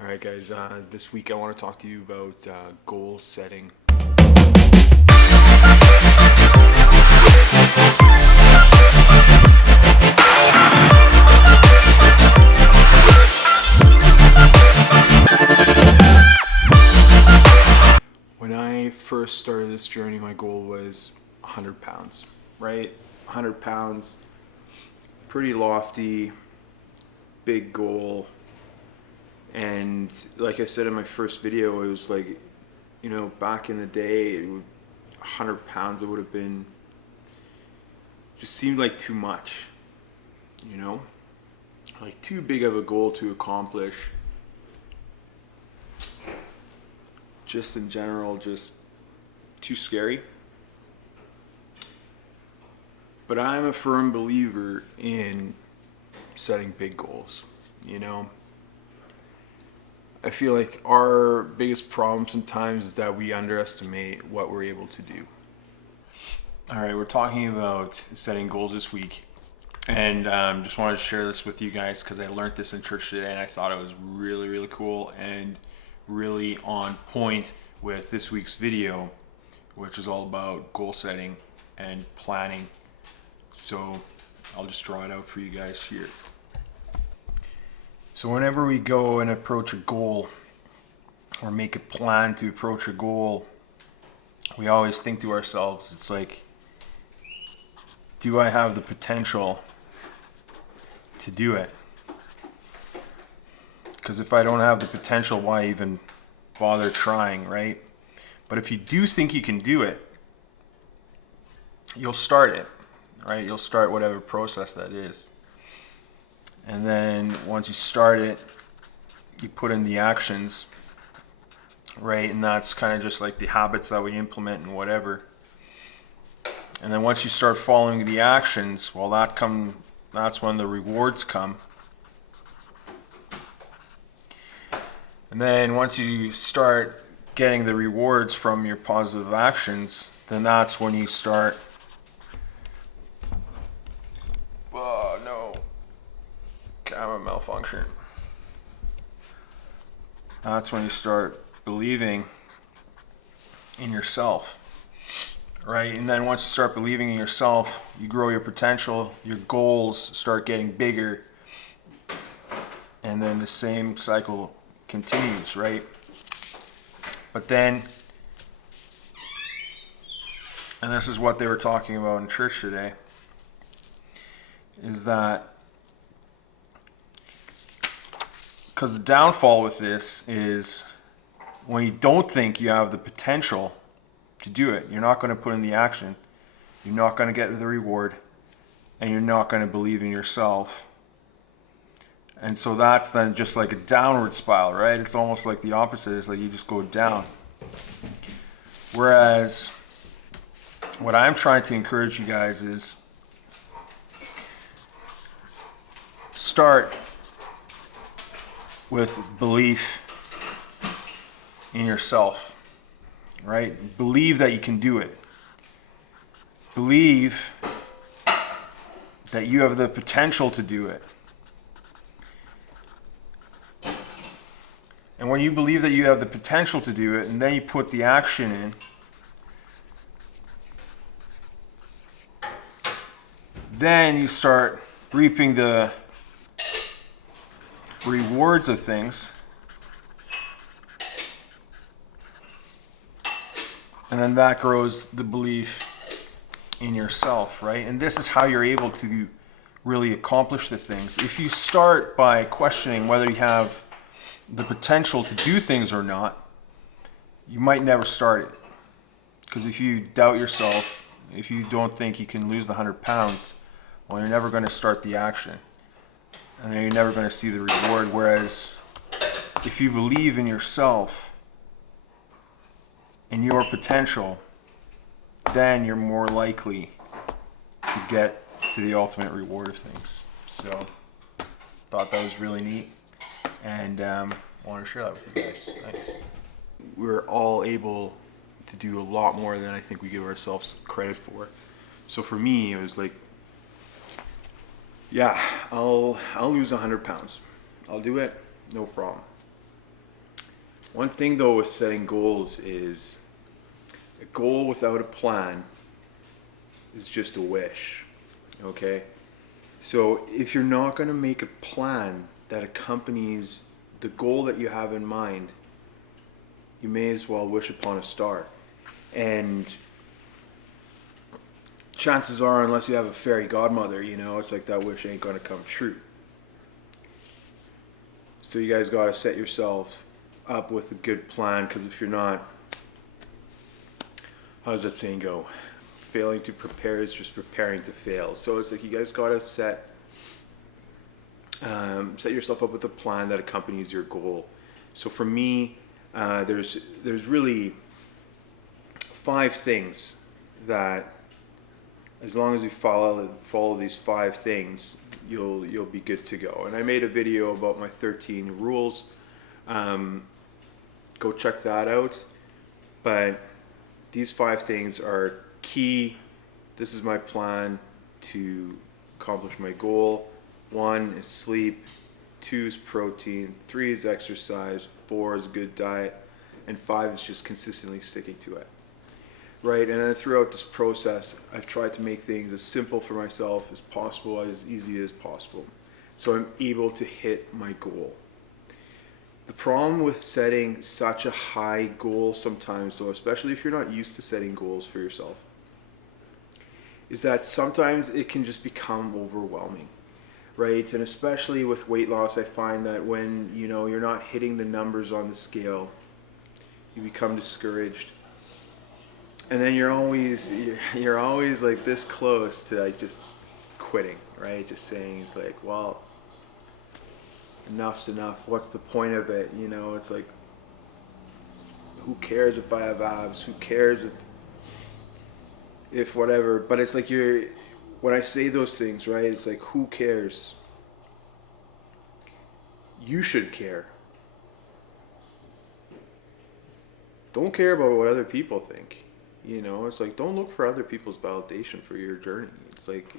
Alright guys, this week I want to talk to you about goal setting. When I first started this journey, my goal was 100 pounds, right? 100 pounds, pretty lofty, big goal. And like I said in my first video, it was like, back in the day, 100 pounds, it would have been, just seemed like too much, like too big of a goal to accomplish. Just in general, just too scary. But I'm a firm believer in setting big goals, I feel like our biggest problem sometimes is that we underestimate what we're able to do. All right, we're talking about setting goals this week, and just wanted to share this with you guys because I learned this in church today, and I thought it was really, really cool and really on point with this week's video, which is all about goal setting and planning. So I'll just draw it out for you guys here. So whenever we go and approach a goal or make a plan to approach a goal, we always think to ourselves, it's like, do I have the potential to do it? Because if I don't have the potential, why even bother trying, right? But if you do think you can do it, you'll start it, right? You'll start whatever process that is. And then once you start it, you put in the actions, right? And that's kind of just like the habits that we implement and whatever. And then once you start following the actions, well, that's when the rewards come. And then once you start getting the rewards from your positive actions, then that's when you start, camera malfunction. That's when you start believing in yourself, right? And then once you start believing in yourself, you grow your potential, your goals start getting bigger, and then the same cycle continues, right? But then, and this is what they were talking about in church today, is that because the downfall with this is when you don't think you have the potential to do it, you're not going to put in the action, you're not going to get the reward, and you're not going to believe in yourself. And so that's then just like a downward spiral, right? It's almost like the opposite. It's like you just go down. Whereas what I'm trying to encourage you guys is start with belief in yourself, right? Believe that you can do it. Believe that you have the potential to do it. And when you believe that you have the potential to do it, and then you put the action in, then you start reaping the rewards of things, and then that grows the belief in yourself, right? And this is how you're able to really accomplish the things. If you start by questioning whether you have the potential to do things or not, you might never start it. Because if you doubt yourself, if you don't think you can lose the 100 pounds, well, you're never going to start the action. And then you're never going to see the reward. Whereas if you believe in yourself and your potential, then you're more likely to get to the ultimate reward of things. So thought that was really neat, and wanted to share that with you guys. Thanks. We're all able to do a lot more than I think we give ourselves credit for. So for me, it was like, yeah, I'll lose 100 pounds. I'll do it, no problem. One thing though with setting goals is a goal without a plan is just a wish. Okay? So if you're not going to make a plan that accompanies the goal that you have in mind, you may as well wish upon a star. And chances are, unless you have a fairy godmother, it's like that wish ain't going to come true. So you guys got to set yourself up with a good plan, because if you're not, how does that saying go? Failing to prepare is just preparing to fail. So it's like you guys got to set yourself up with a plan that accompanies your goal. So for me, there's really 5 things that, as long as you follow these 5 things, you'll be good to go. And I made a video about my 13 rules. Go check that out. But these 5 things are key. This is my plan to accomplish my goal. 1 is sleep, 2 is protein, 3 is exercise, 4 is good diet, and 5 is just consistently sticking to it. Right? And then throughout this process, I've tried to make things as simple for myself as possible, as easy as possible, so I'm able to hit my goal. The problem with setting such a high goal sometimes, though, especially if you're not used to setting goals for yourself, is that sometimes it can just become overwhelming, right? And especially with weight loss, I find that when you're not hitting the numbers on the scale, you become discouraged, and then you're always like this close to like just quitting, right? Just saying, it's like, well, enough's enough. What's the point of it? It's like, who cares if I have abs? Who cares if whatever? But it's like when I say those things, right? It's like, who cares? You should care. Don't care about what other people think. It's like, don't look for other people's validation for your journey. It's like,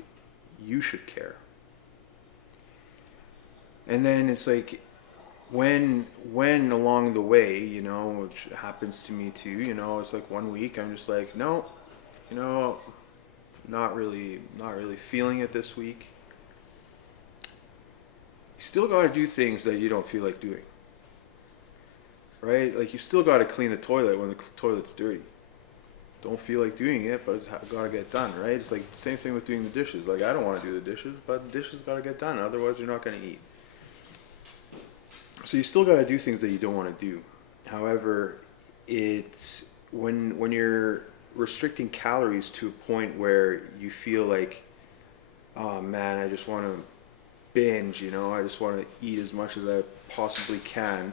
you should care. And then it's like, when along the way, which happens to me too, it's like one week I'm just like, no, not really feeling it this week. You still got to do things that you don't feel like doing, right? Like, you still got to clean the toilet when the toilet's dirty. Don't feel like doing it, but it's got to get done, right? It's like the same thing with doing the dishes. Like, I don't want to do the dishes, but the dishes got to get done, otherwise you're not going to eat. So you still got to do things that you don't want to do. However, it's when you're restricting calories to a point where you feel like, oh man, I just want to binge, I just want to eat as much as I possibly can,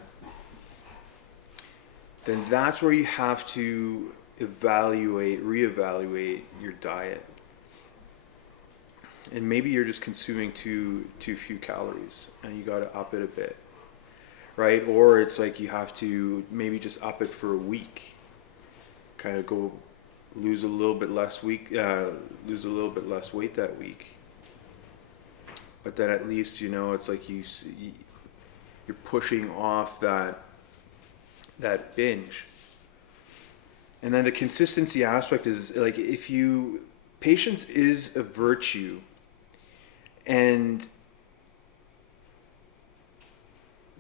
then that's where you have to reevaluate your diet. And maybe you're just consuming too few calories and you got to up it a bit, right? Or it's like you have to maybe just up it for a week, kind of go lose a little bit less weight that week. But then at least, it's like you're pushing off that binge. And then the consistency aspect is like, patience is a virtue, and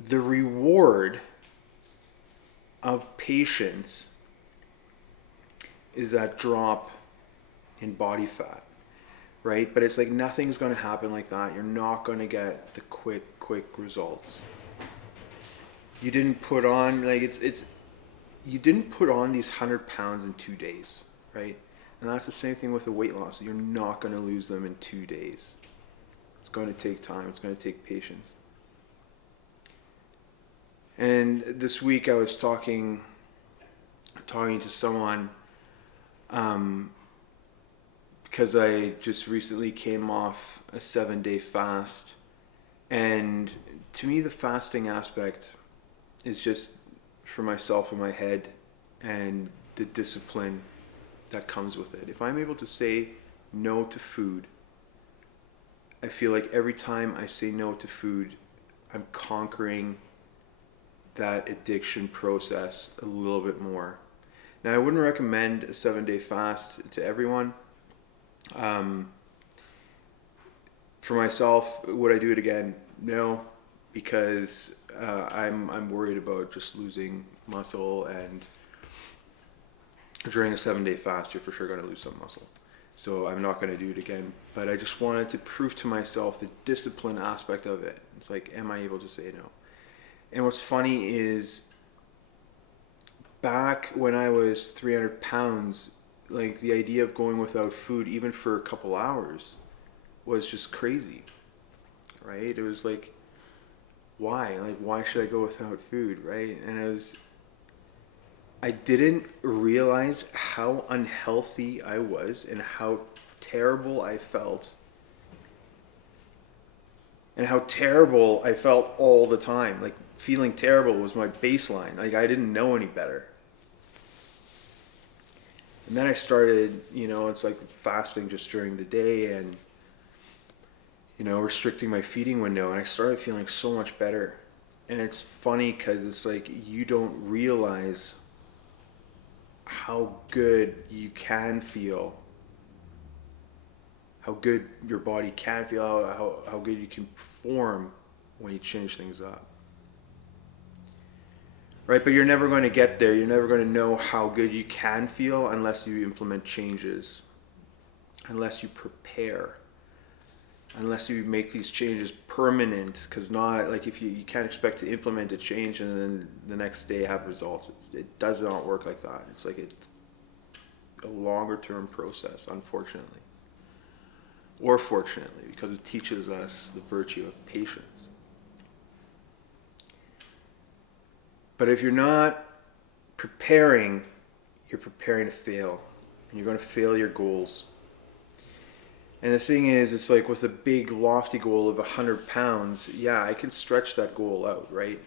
the reward of patience is that drop in body fat, right? But it's like, nothing's going to happen like that. You're not going to get the quick results. You didn't put on, like, you didn't put on these 100 pounds in 2 days, right? And that's the same thing with the weight loss. You're not going to lose them in 2 days. It's going to take time. It's going to take patience. And this week I was talking to someone, because I just recently came off a 7-day fast. And to me, the fasting aspect is just for myself in my head and the discipline that comes with it. If I'm able to say no to food, I feel like every time I say no to food, I'm conquering that addiction process a little bit more. Now, I wouldn't recommend a 7-day fast to everyone. For myself, would I do it again? No, because I'm worried about just losing muscle, and during a 7-day fast, you're for sure going to lose some muscle. So I'm not going to do it again. But I just wanted to prove to myself the discipline aspect of it. It's like, am I able to say no? And what's funny is, back when I was 300 pounds, like the idea of going without food, even for a couple hours, was just crazy, right? It was like, why? Like, why should I go without food, right? And I didn't realize how unhealthy I was and how terrible I felt. And how terrible I felt all the time. Like, feeling terrible was my baseline. Like, I didn't know any better. And then I started, it's like fasting just during the day and, restricting my feeding window. And I started feeling so much better. And it's funny because it's like you don't realize how good you can feel, how good your body can feel, how good you can perform when you change things up. Right? But you're never going to get there. You're never going to know how good you can feel unless you implement changes, unless you prepare, unless you make these changes permanent. Because not like if you can't expect to implement a change and then the next day have results. It does not work like that. It's like it's a longer term process, unfortunately, or fortunately, because it teaches us the virtue of patience. But if you're not preparing, you're preparing to fail. And you're going to fail your goals. And the thing is, it's like with a big lofty goal of 100 pounds, yeah, I can stretch that goal out, right?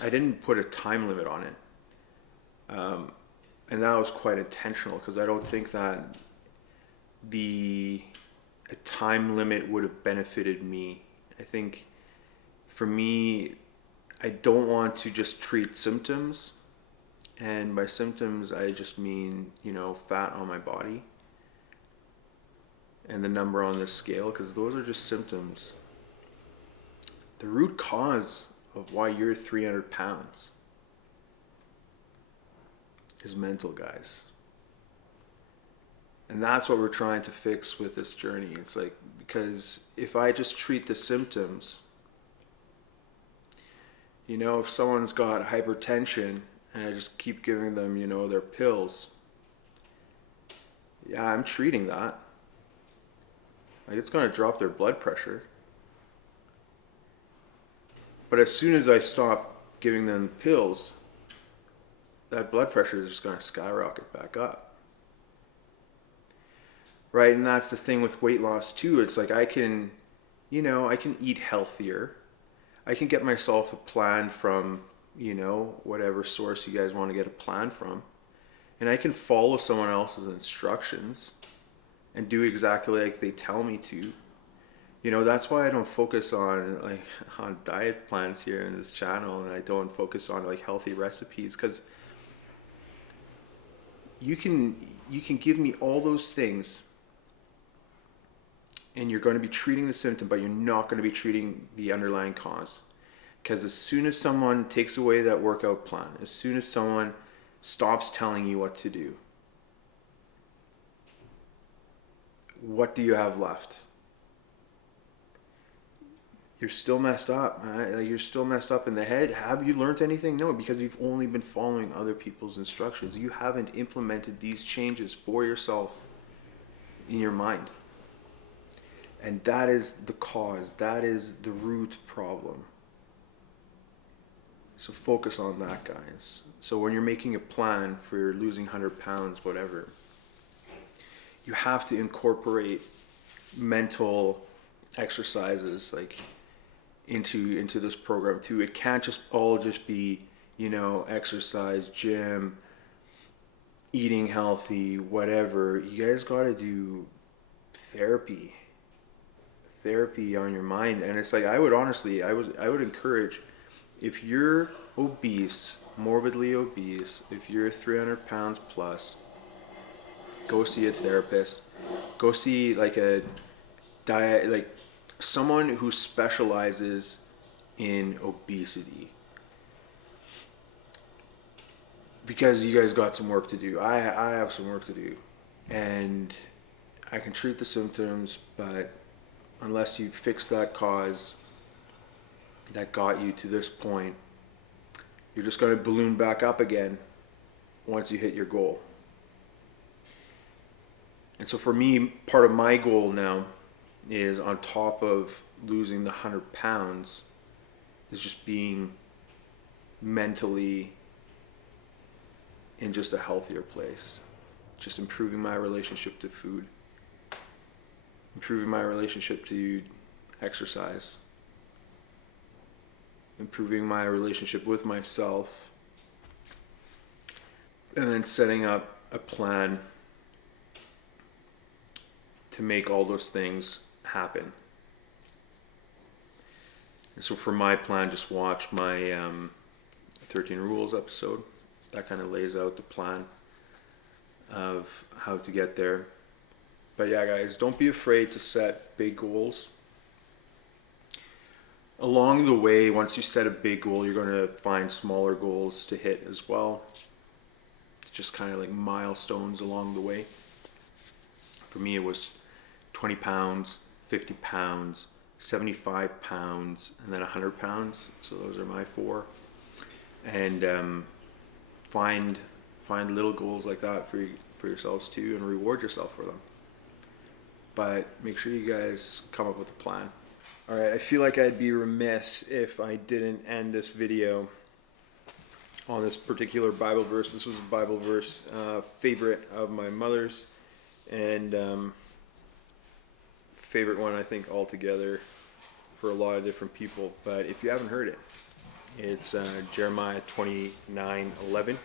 I didn't put a time limit on it. And that was quite intentional because I don't think that a time limit would have benefited me. I think for me, I don't want to just treat symptoms, and by symptoms I just mean, fat on my body and the number on the scale, because those are just symptoms. The root cause of why you're 300 pounds is mental, guys. And that's what we're trying to fix with this journey. It's like, because if I just treat the symptoms, if someone's got hypertension and I just keep giving them, their pills, yeah, I'm treating that. Like, it's going to drop their blood pressure. But as soon as I stop giving them pills, that blood pressure is just going to skyrocket back up. Right? And that's the thing with weight loss too. It's like I can eat healthier. I can get myself a plan from, whatever source you guys want to get a plan from. And I can follow someone else's instructions and do exactly like they tell me to. That's why I don't focus on diet plans here in this channel, and I don't focus on healthy recipes, because you can give me all those things and you're going to be treating the symptom, but you're not going to be treating the underlying cause. Because as soon as someone takes away that workout plan, as soon as someone stops telling you what to do, what do you have left? You're still messed up. Right? You're still messed up in the head. Have you learned anything? No, because you've only been following other people's instructions. You haven't implemented these changes for yourself in your mind. And that is the cause. That is the root problem. So focus on that, guys. So when you're making a plan for losing 100 pounds, whatever, you have to incorporate mental exercises into this program too. It can't just all be, exercise, gym, eating healthy, whatever. You guys got to do therapy on your mind. And it's like, I would encourage if you're obese, morbidly obese, if you're 300 pounds plus, go see a therapist. Go see like a diet, like someone who specializes in obesity. Because you guys got some work to do. I have some work to do. And I can treat the symptoms, but unless you fix that cause that got you to this point, you're just going to balloon back up again once you hit your goal. And so for me, part of my goal now is, on top of losing the 100 pounds, is just being mentally in just a healthier place. Just improving my relationship to food, improving my relationship to exercise, improving my relationship with myself, and then setting up a plan to make all those things happen. And so for my plan, just watch my 13 Rules episode. That kind of lays out the plan of how to get there. But yeah, guys, don't be afraid to set big goals. Along the way, once you set a big goal, you're going to find smaller goals to hit as well. It's just kind of like milestones along the way. For me, it was 20 pounds, 50 pounds, 75 pounds, and then 100 pounds. So those are my 4. And find little goals like that for yourselves too, and reward yourself for them. But make sure you guys come up with a plan. All right, I feel like I'd be remiss if I didn't end this video on this particular Bible verse. This was a Bible verse favorite of my mother's, and favorite one, I think, altogether for a lot of different people. But if you haven't heard it, it's Jeremiah 29:11.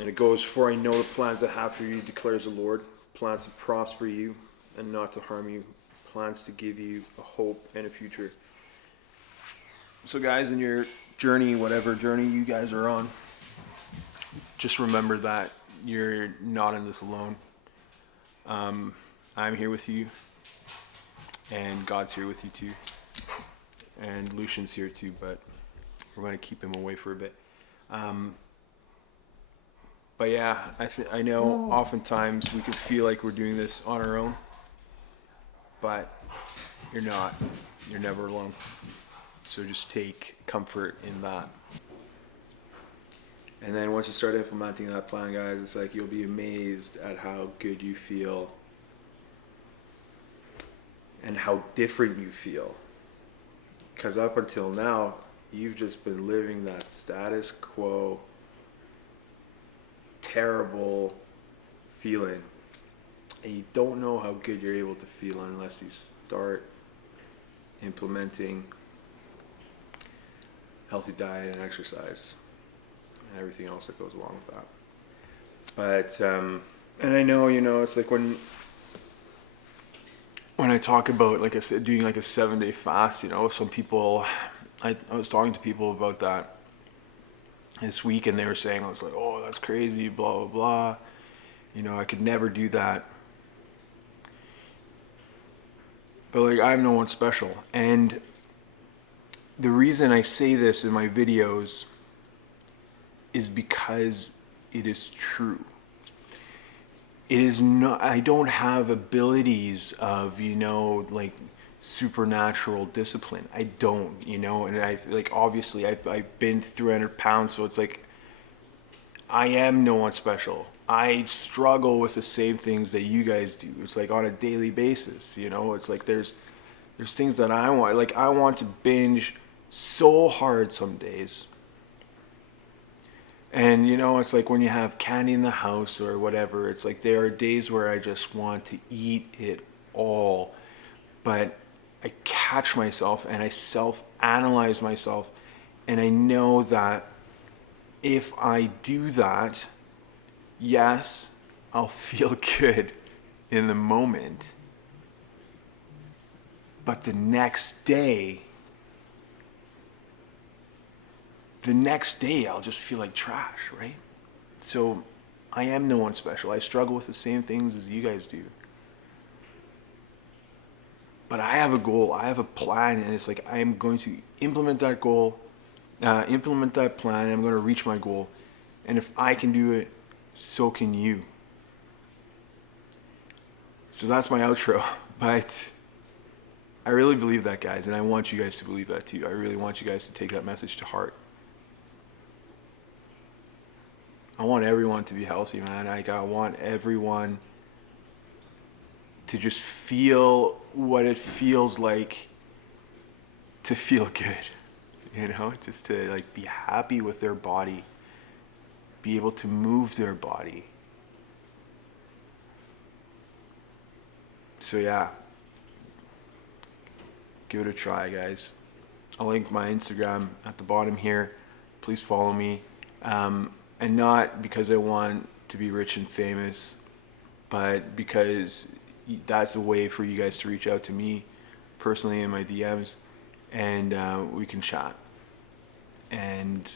And it goes, "For I know the plans I have for you, declares the Lord, plans to prosper you and not to harm you, plans to give you a hope and a future." So guys, in your journey, whatever journey you guys are on, just remember that you're not in this alone. I'm here with you, and God's here with you too, and Lucian's here too, but we're going to keep him away for a bit. But yeah, I know oftentimes we can feel like we're doing this on our own, but you're not. You're never alone. So just take comfort in that. And then once you start implementing that plan, guys, it's like you'll be amazed at how good you feel and how different you feel. Because up until now, you've just been living that status quo, terrible feeling, and you don't know how good you're able to feel unless you start implementing healthy diet and exercise and everything else that goes along with that. But and I know, it's like when I talk about, like I said, doing like a 7-day fast, some people, I was talking to people about that this week, and they were saying, I was like, oh, that's crazy, blah, blah, blah. I could never do that. But like, I'm no one special. And the reason I say this in my videos is because it is true. It is not, I don't have abilities of, like supernatural discipline. I don't, and I like, obviously I've been 300 pounds, so it's like, I am no one special. I struggle with the same things that you guys do. It's like on a daily basis, it's like there's things that I want, like I want to binge so hard some days. And it's like when you have candy in the house or whatever, it's like there are days where I just want to eat it all. But I catch myself and I self-analyze myself, and I know that if I do that, yes, I'll feel good in the moment. But the next day, the next day I'll just feel like trash, right? So I am no one special. I struggle with the same things as you guys do. But I have a goal, I have a plan, and it's like I am going to implement that goal, implement that plan, and I'm going to reach my goal. And if I can do it, so can you. So that's my outro. But I really believe that, guys, and I want you guys to believe that too. I really want you guys to take that message to heart. I want everyone to be healthy, man. Like, I want everyone to just feel what it feels like to feel good, you know, just to like be happy with their body, be able to move their body. So yeah, give it a try, guys. I'll link my Instagram at the bottom here. Please follow me, and not because I want to be rich and famous, but because that's a way for you guys to reach out to me personally in my DMs, and we can chat. And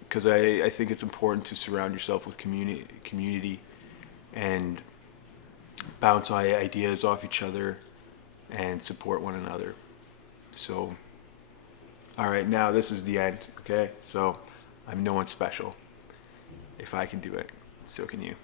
because I think it's important to surround yourself with community and bounce ideas off each other and support one another. So, all right, now this is the end, okay? So I'm no one special. If I can do it, so can you.